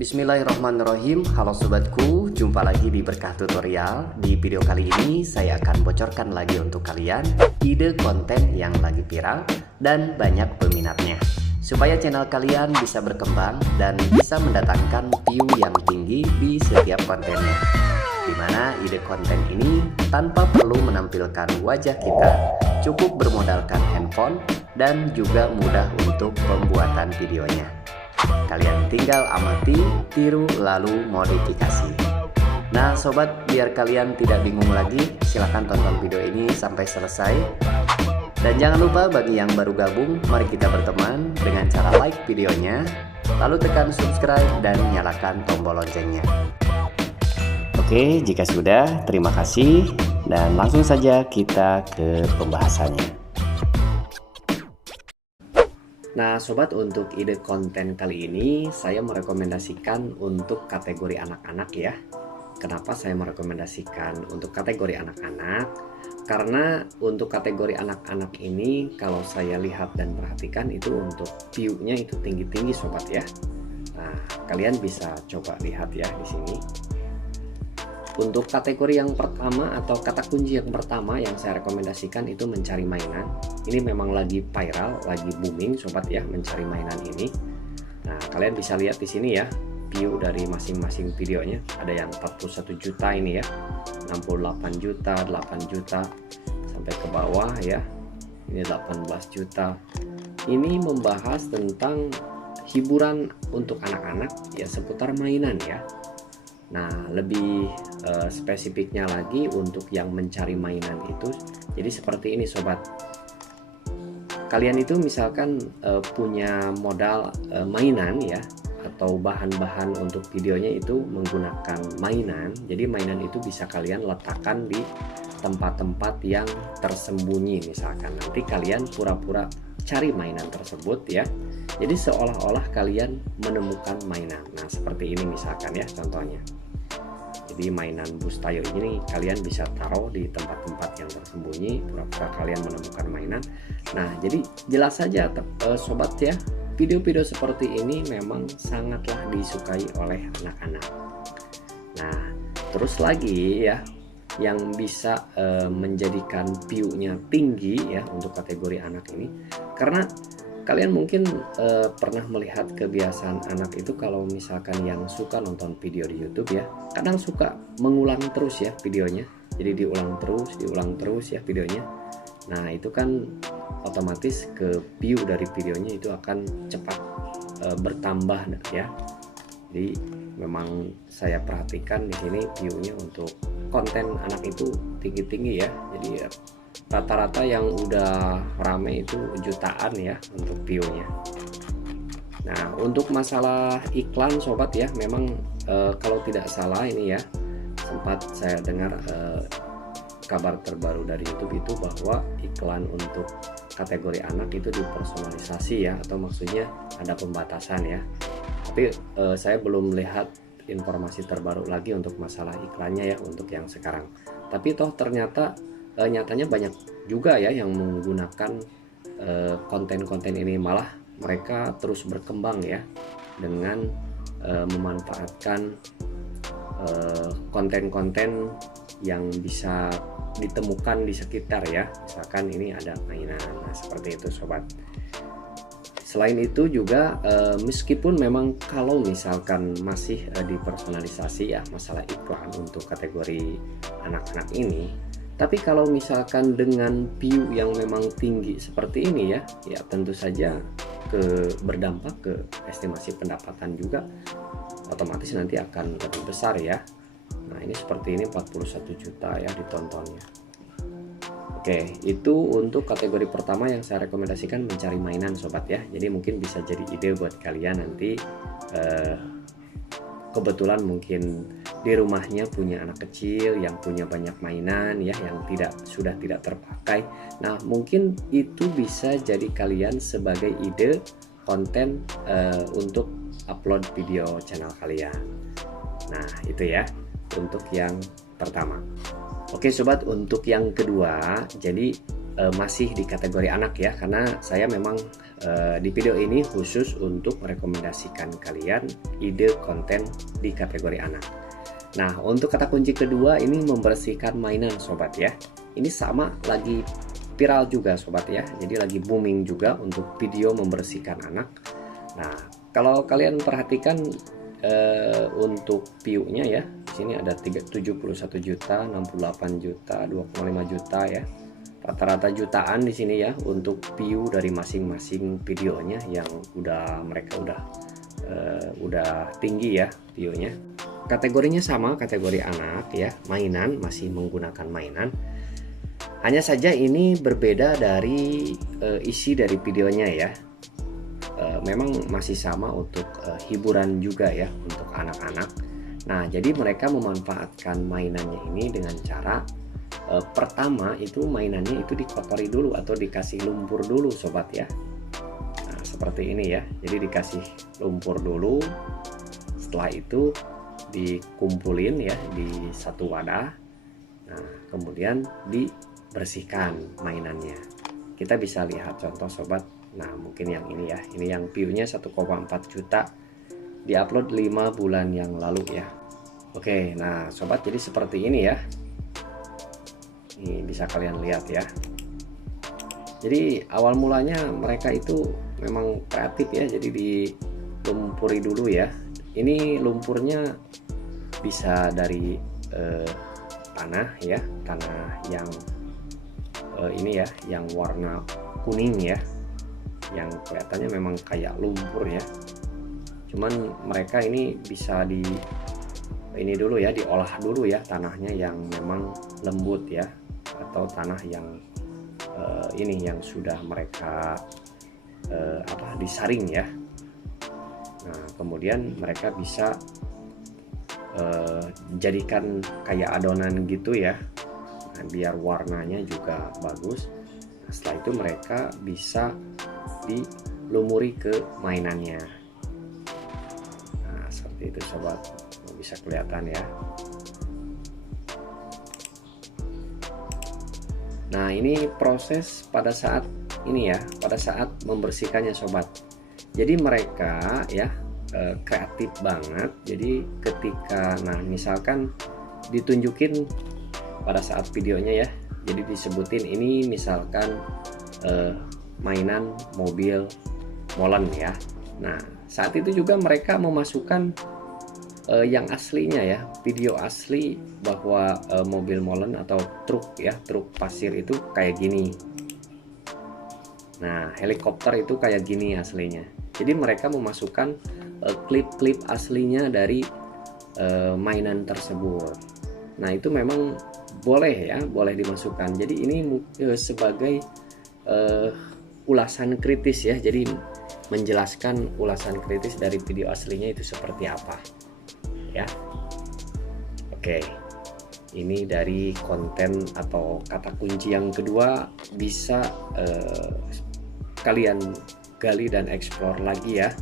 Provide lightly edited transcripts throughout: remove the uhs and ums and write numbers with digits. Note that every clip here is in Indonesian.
Bismillahirrahmanirrahim. Halo sobatku, jumpa lagi di Berkah Tutorial. Di video kali ini saya akan bocorkan lagi untuk kalian ide konten yang lagi viral dan banyak peminatnya, supaya channel kalian bisa berkembang dan bisa mendatangkan view yang tinggi di setiap kontennya. Dimana ide konten ini tanpa perlu menampilkan wajah kita, cukup bermodalkan handphone dan juga mudah untuk pembuatan videonya. Kalian tinggal amati, tiru, lalu modifikasi. Nah sobat, biar kalian tidak bingung lagi, silahkan tonton video ini sampai selesai. Dan jangan lupa bagi yang baru gabung, mari kita berteman dengan cara like videonya, lalu tekan subscribe dan nyalakan tombol loncengnya. Oke, jika sudah, terima kasih. Dan langsung saja kita ke pembahasannya. Nah sobat, untuk ide konten kali ini saya merekomendasikan untuk kategori anak-anak ya. Kenapa saya merekomendasikan untuk kategori anak-anak? Karena untuk kategori anak-anak ini kalau saya lihat dan perhatikan itu untuk view-nya itu tinggi-tinggi sobat ya. Nah kalian bisa coba lihat ya di sini. Untuk kategori yang pertama atau kata kunci yang pertama yang saya rekomendasikan itu mencari mainan. Ini memang lagi viral, lagi booming sobat ya, mencari mainan ini. Nah, kalian bisa lihat di sini ya, view dari masing-masing videonya. Ada yang 41 juta ini ya, 68 juta, 8 juta sampai ke bawah ya. Ini 18 juta. Ini membahas tentang hiburan untuk anak-anak ya, seputar mainan ya. Nah lebih spesifiknya lagi untuk yang mencari mainan itu, jadi seperti ini sobat. Kalian itu misalkan punya modal mainan ya, atau bahan-bahan untuk videonya itu menggunakan mainan. Jadi mainan itu bisa kalian letakkan di tempat-tempat yang tersembunyi. Misalkan nanti kalian pura-pura cari mainan tersebut ya, jadi seolah-olah kalian menemukan mainan. Nah seperti ini misalkan ya contohnya. Jadi mainan bus tayo ini kalian bisa taruh di tempat-tempat yang tersembunyi, pura-pura kalian menemukan mainan. Nah jadi jelas saja sobat ya, video-video seperti ini memang sangatlah disukai oleh anak-anak. Nah terus lagi ya, yang bisa menjadikan view-nya tinggi ya untuk kategori anak ini, karena kalian mungkin pernah melihat kebiasaan anak itu kalau misalkan yang suka nonton video di YouTube ya, kadang suka mengulang terus ya videonya. Jadi diulang terus ya videonya. Nah itu kan otomatis ke view dari videonya itu akan cepat bertambah ya. Jadi memang saya perhatikan di sini view-nya untuk konten anak itu tinggi-tinggi ya. Jadi ya, rata-rata yang udah rame itu jutaan ya untuk view-nya. Nah untuk masalah iklan sobat ya, memang kalau tidak salah ini ya, sempat saya dengar kabar terbaru dari YouTube itu bahwa iklan untuk kategori anak itu dipersonalisasi ya, atau maksudnya ada pembatasan ya. Tapi saya belum melihat informasi terbaru lagi untuk masalah iklannya ya untuk yang sekarang. Tapi toh ternyata nyatanya banyak juga ya yang menggunakan konten-konten ini, malah mereka terus berkembang ya dengan memanfaatkan konten-konten yang bisa ditemukan di sekitar ya. Misalkan ini ada mainan, nah seperti itu sobat. Selain itu juga meskipun memang kalau misalkan masih dipersonalisasi ya masalah iklan untuk kategori anak-anak ini, tapi kalau misalkan dengan view yang memang tinggi seperti ini ya, ya tentu saja berdampak ke estimasi pendapatan juga otomatis nanti akan lebih besar ya. Nah ini seperti ini 41 juta ya ditontonnya. Oke, itu untuk kategori pertama yang saya rekomendasikan, mencari mainan sobat ya. Jadi mungkin bisa jadi ide buat kalian nanti kebetulan mungkin di rumahnya punya anak kecil yang punya banyak mainan ya, yang sudah tidak terpakai. Nah mungkin itu bisa jadi kalian sebagai ide konten untuk upload video channel kalian. Nah itu ya untuk yang pertama. Oke sobat, untuk yang kedua, jadi masih di kategori anak ya, karena saya memang di video ini khusus untuk merekomendasikan kalian ide konten di kategori anak. Nah, untuk kata kunci kedua ini membersihkan mainan sobat ya. Ini sama lagi viral juga sobat ya. Jadi lagi booming juga untuk video membersihkan anak. Nah, kalau kalian perhatikan untuk view-nya ya, di sini ada 71 juta, 68 juta, 2,5 juta ya. Rata-rata jutaan di sini ya untuk view dari masing-masing videonya yang mereka udah tinggi ya view-nya. Kategorinya sama, kategori anak ya, mainan, masih menggunakan mainan. Hanya saja ini berbeda dari isi dari videonya ya. Memang masih sama untuk hiburan juga ya untuk anak-anak. Nah, jadi mereka memanfaatkan mainannya ini dengan cara pertama itu mainannya itu dikotori dulu atau dikasih lumpur dulu sobat ya. Nah, seperti ini ya. Jadi dikasih lumpur dulu. Setelah itu dikumpulin ya di satu wadah. Nah, kemudian dibersihkan mainannya. Kita bisa lihat contoh sobat. Nah, mungkin yang ini ya. Ini yang view-nya 1,4 juta. Diupload 5 bulan yang lalu ya. Oke, nah sobat, jadi seperti ini ya. Ini bisa kalian lihat ya. Jadi awal mulanya mereka itu memang kreatif ya. Jadi dilumpuri dulu ya. Ini lumpurnya bisa dari tanah ya. Tanah yang ini ya, yang warna kuning ya. Yang kelihatannya memang kayak lumpur ya. Cuman mereka ini bisa ini dulu ya, diolah dulu ya tanahnya yang memang lembut ya, atau tanah yang ini yang sudah mereka disaring ya. Nah, kemudian mereka bisa jadikan kayak adonan gitu ya. Nah, biar warnanya juga bagus. Nah, setelah itu mereka bisa dilumuri ke mainannya. Nah, seperti itu sobat, bisa kelihatan ya. Nah, ini proses pada saat ini ya, pada saat membersihkannya sobat. Jadi mereka ya kreatif banget. Jadi ketika misalkan ditunjukin pada saat videonya ya, jadi disebutin ini misalkan mainan mobil molen ya. Nah, saat itu juga mereka memasukkan yang aslinya ya, video asli bahwa mobil molen atau truk ya, truk pasir itu kayak gini. Nah, helikopter itu kayak gini aslinya. Jadi mereka memasukkan klip-klip aslinya dari mainan tersebut. Nah, itu memang boleh ya, boleh dimasukkan. Jadi ini sebagai ulasan kritis ya, jadi menjelaskan ulasan kritis dari video aslinya itu seperti apa ya. Oke, ini dari konten atau kata kunci yang kedua, bisa kalian gali dan explore lagi ya,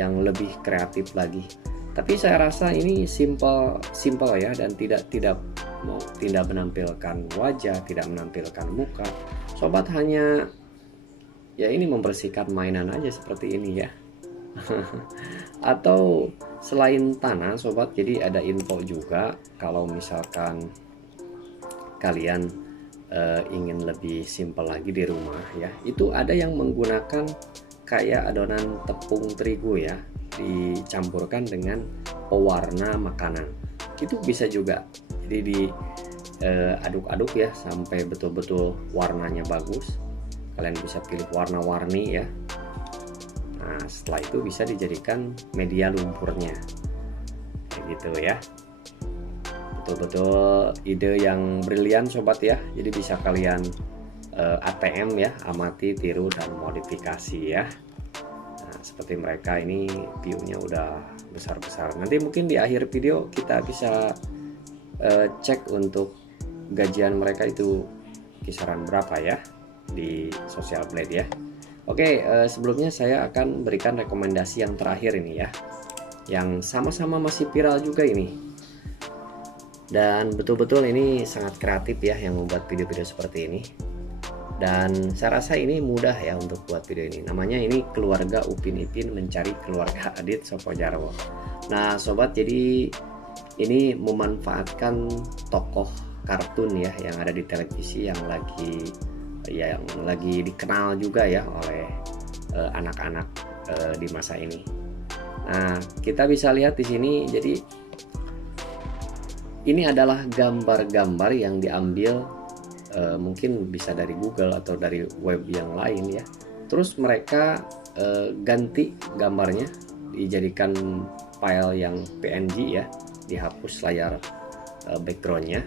yang lebih kreatif lagi. Tapi saya rasa ini simple ya, dan tidak menampilkan wajah, tidak menampilkan muka. Sobat hanya ya ini membersihkan mainan aja seperti ini ya. Atau selain tanah sobat, jadi ada info juga kalau misalkan kalian ingin lebih simpel lagi di rumah ya, itu ada yang menggunakan kayak adonan tepung terigu ya, dicampurkan dengan pewarna makanan. Itu bisa juga, jadi diaduk-aduk ya sampai betul-betul warnanya bagus. Kalian bisa pilih warna-warni ya. Nah, setelah itu bisa dijadikan media lumpurnya kayak gitu ya. Betul-betul ide yang brilian sobat ya. Jadi bisa kalian ATM ya, amati, tiru, dan modifikasi ya. Nah, seperti mereka ini view-nya udah besar-besar. Nanti mungkin di akhir video kita bisa cek untuk gajian mereka itu kisaran berapa ya di Social Blade ya. Oke, sebelumnya saya akan berikan rekomendasi yang terakhir ini ya, yang sama-sama masih viral juga ini, dan betul-betul ini sangat kreatif ya yang membuat video-video seperti ini. Dan saya rasa ini mudah ya untuk buat video ini. Namanya ini Keluarga Upin Ipin Mencari Keluarga Adit Sopojarwo. Nah sobat, jadi ini memanfaatkan tokoh kartun ya yang ada di televisi yang lagi dikenal juga ya oleh anak-anak di masa ini. Nah kita bisa lihat di sini, jadi ini adalah gambar-gambar yang diambil mungkin bisa dari Google atau dari web yang lain ya. Terus mereka ganti gambarnya, dijadikan file yang PNG ya, dihapus layar backgroundnya,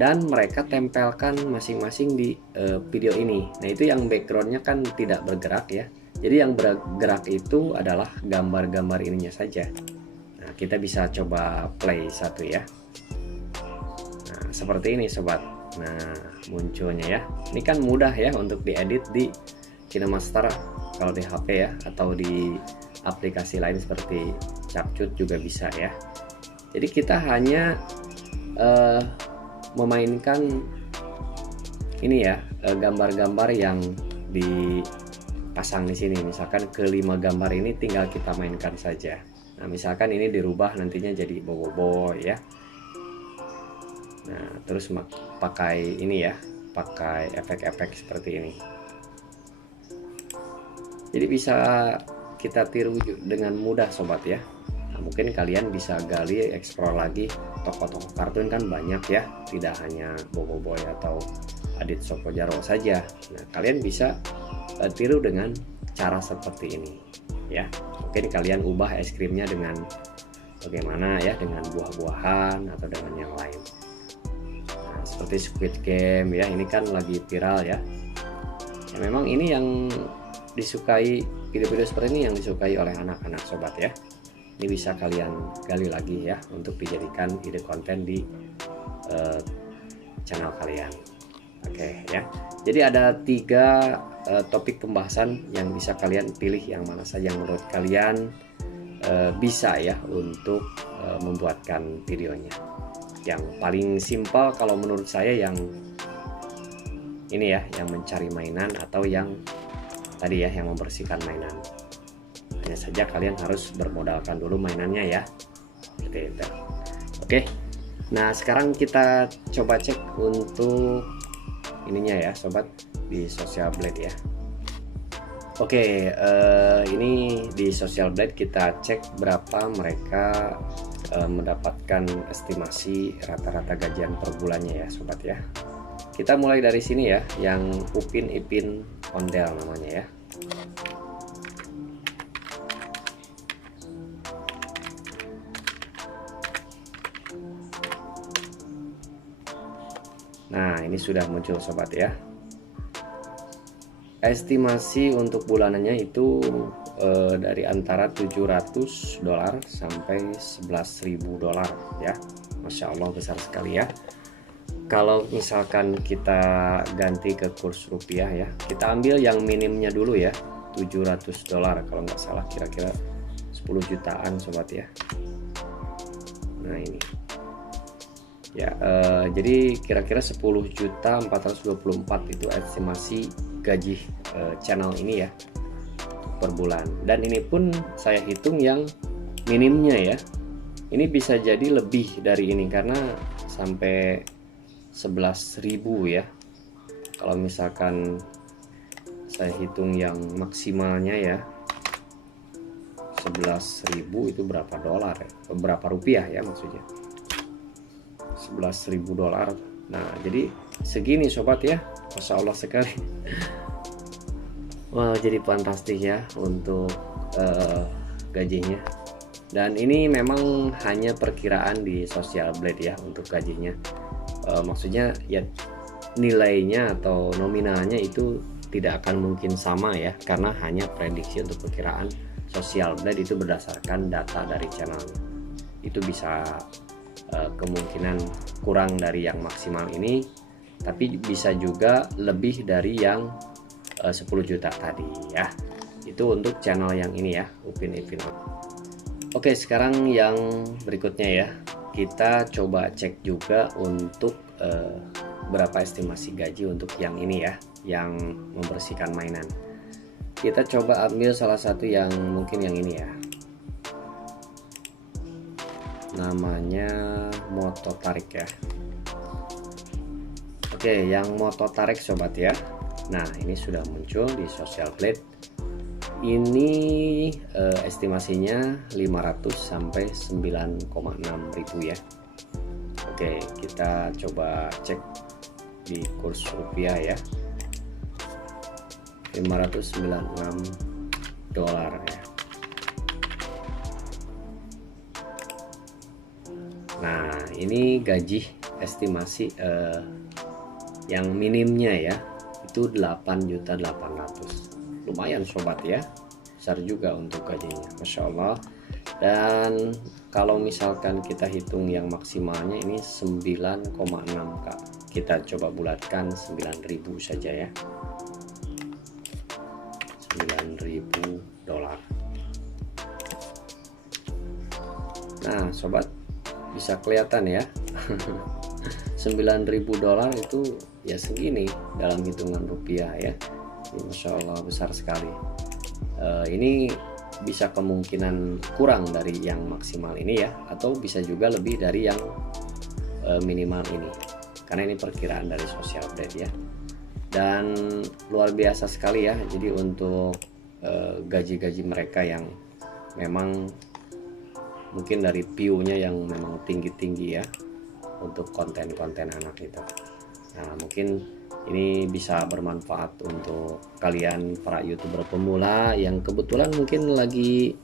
dan mereka tempelkan masing-masing di video ini. Nah itu yang backgroundnya kan tidak bergerak ya, jadi yang bergerak itu adalah gambar-gambar ininya saja. Nah kita bisa coba play satu ya. Nah seperti ini sobat. Nah munculnya ya, ini kan mudah ya untuk diedit di KineMaster kalau di HP ya, atau di aplikasi lain seperti Capcut juga bisa ya. Jadi kita hanya memainkan ini ya, gambar-gambar yang dipasang di sini. Misalkan kelima gambar ini tinggal kita mainkan saja. Nah misalkan ini dirubah nantinya jadi bobo ya. Nah terus pakai ini ya, pakai efek-efek seperti ini. Jadi bisa kita tiru dengan mudah sobat ya. Nah, mungkin kalian bisa gali, explore lagi tokoh-tokoh kartun kan banyak ya, tidak hanya Bobo Boy atau Adit Sopojarwo saja. Nah kalian bisa tiru dengan cara seperti ini ya. Mungkin kalian ubah es krimnya dengan bagaimana ya, dengan buah-buahan atau dengan yang lain. Nah, seperti Squid Game ya, ini kan lagi viral ya. Ya memang ini yang disukai, video-video seperti ini yang disukai oleh anak-anak sobat ya. Ini bisa kalian gali lagi ya untuk dijadikan ide konten di channel kalian. Oke ya. Jadi ada 3 topik pembahasan yang bisa kalian pilih yang mana saja yang menurut kalian bisa ya untuk membuatkan videonya. Yang paling simpel kalau menurut saya yang ini ya, yang mencari mainan atau yang tadi ya, yang membersihkan mainan. Hanya saja kalian harus bermodalkan dulu mainannya ya, seperti itu. Oke, nah sekarang kita coba cek untuk ininya ya sobat, di Social Blade ya. Oke, ini di Social Blade kita cek berapa mereka mendapatkan estimasi rata-rata gajian per bulannya ya sobat ya. Kita mulai dari sini ya, yang Upin Ipin Ondel namanya ya. Nah ini sudah muncul sobat ya. Estimasi untuk bulanannya itu dari antara $700 sampai $11.000 ya. Masya Allah besar sekali ya. Kalau misalkan kita ganti ke kurs rupiah ya, kita ambil yang minimnya dulu ya, $700 kalau nggak salah, kira-kira 10 jutaan sobat ya. Nah ini ya, jadi kira-kira 10.424 itu estimasi gaji channel ini ya per bulan. Dan ini pun saya hitung yang minimnya ya, ini bisa jadi lebih dari ini karena sampai 11.000 ya. Kalau misalkan saya hitung yang maksimalnya ya, 11.000 itu berapa dolar ya? Berapa rupiah ya maksudnya, $11.000. Nah jadi segini sobat ya, Masya Allah sekali. Wow, jadi fantastis ya untuk gajinya. Dan ini memang hanya perkiraan di Social Blade ya untuk gajinya. Maksudnya ya nilainya atau nominalnya itu tidak akan mungkin sama ya, karena hanya prediksi untuk perkiraan. Social Blade itu berdasarkan data dari channelnya, itu bisa kemungkinan kurang dari yang maksimal ini, tapi bisa juga lebih dari yang 10 juta tadi ya. Itu untuk channel yang ini ya, Upin Ipin. Oke, sekarang yang berikutnya ya, kita coba cek juga untuk berapa estimasi gaji untuk yang ini ya, yang membersihkan mainan. Kita coba ambil salah satu yang mungkin yang ini ya, namanya moto tarik ya. Oke, yang moto tarik sobat ya. Nah, ini sudah muncul di Social Blade. Ini estimasinya 500 sampai 9,6 ribu ya. Oke, kita coba cek di kurs rupiah ya. 596 dolar ya. Nah, ini gaji estimasi yang minimnya ya, itu 8.800.000. Lumayan sobat ya, besar juga untuk gajinya, Masya Allah. Dan kalau misalkan kita hitung yang maksimalnya ini 9,6K, kita coba bulatkan 9.000 saja ya, 9.000 dolar. Nah sobat, bisa kelihatan ya, 9.000 dolar itu ya segini dalam hitungan rupiah ya. Ini Masya Allah besar sekali. Ini bisa kemungkinan kurang dari yang maksimal ini ya, atau bisa juga lebih dari yang minimal ini, karena ini perkiraan dari Social Blade ya. Dan luar biasa sekali ya. Jadi untuk gaji-gaji mereka yang memang mungkin dari view-nya yang memang tinggi-tinggi ya, untuk konten-konten anak itu. Nah mungkin ini bisa bermanfaat untuk kalian para YouTuber pemula yang kebetulan mungkin lagi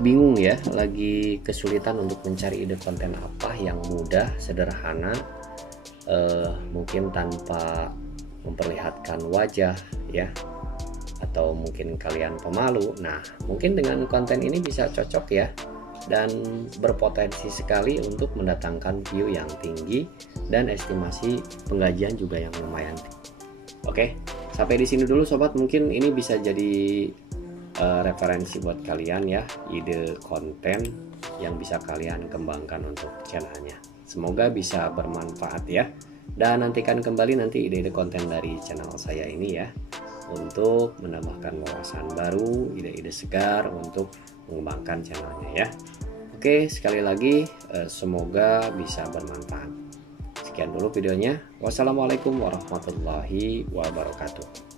bingung ya, lagi kesulitan untuk mencari ide konten apa yang mudah, sederhana, mungkin tanpa memperlihatkan wajah ya, atau mungkin kalian pemalu. Nah mungkin dengan konten ini bisa cocok ya, dan berpotensi sekali untuk mendatangkan view yang tinggi dan estimasi penggajian juga yang lumayan. Oke, sampai di sini dulu sobat. Mungkin ini bisa jadi referensi buat kalian ya, ide konten yang bisa kalian kembangkan untuk channelnya. Semoga bisa bermanfaat ya, dan nantikan kembali nanti ide-ide konten dari channel saya ini ya, untuk menambahkan wawasan baru, ide-ide segar untuk mengembangkan channelnya ya. Oke, sekali lagi semoga bisa bermanfaat. Sekian dulu videonya. Wassalamualaikum warahmatullahi wabarakatuh.